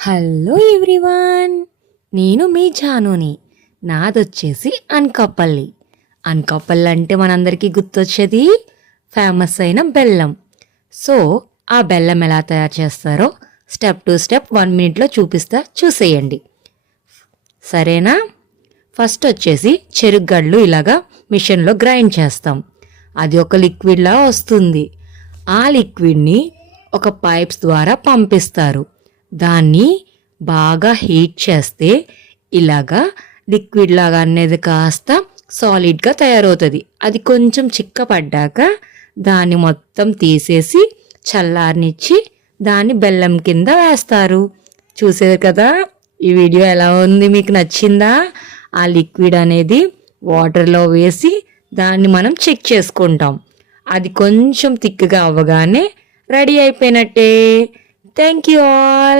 Hello everyone, నేను మీ జానుని. నాదొచ్చేసి అనకాపల్లి. అనకాపల్లి అంటే మనందరికీ గుర్తొచ్చేది ఫేమస్ అయిన బెల్లం. సో ఆ బెల్లం ఎలా తయారు చేస్తారో స్టెప్ టు స్టెప్ 1 మినిట్లో చూపిస్తా, చూసేయండి సరేనా. ఫస్ట్ వచ్చేసి చెరుగడ్డలు ఇలాగా మిషన్లో గ్రైండ్ చేస్తాం. అది ఒక లిక్విడ్లా వస్తుంది. ఆ లిక్విడ్ని ఒక పైప్స్ ద్వారా పంపిస్తారు. దాన్ని బాగా హీట్ చేస్తే ఇలాగా లిక్విడ్ లాగా అనేది కాస్త సాలిడ్గా తయారవుతుంది. అది కొంచెం చిక్కపడ్డాక దాన్ని మొత్తం తీసేసి చల్లారనిచ్చి దాన్ని బెల్లం కింద వేస్తారు. చూసారు కదా, ఈ వీడియో ఎలా ఉంది, మీకు నచ్చిందా? ఆ లిక్విడ్ అనేది వాటర్లో వేసి దాన్ని మనం చెక్ చేసుకుంటాం. అది కొంచెం థిక్గా అవ్వగానే రెడీ అయిపోయినట్టే. Thank you all.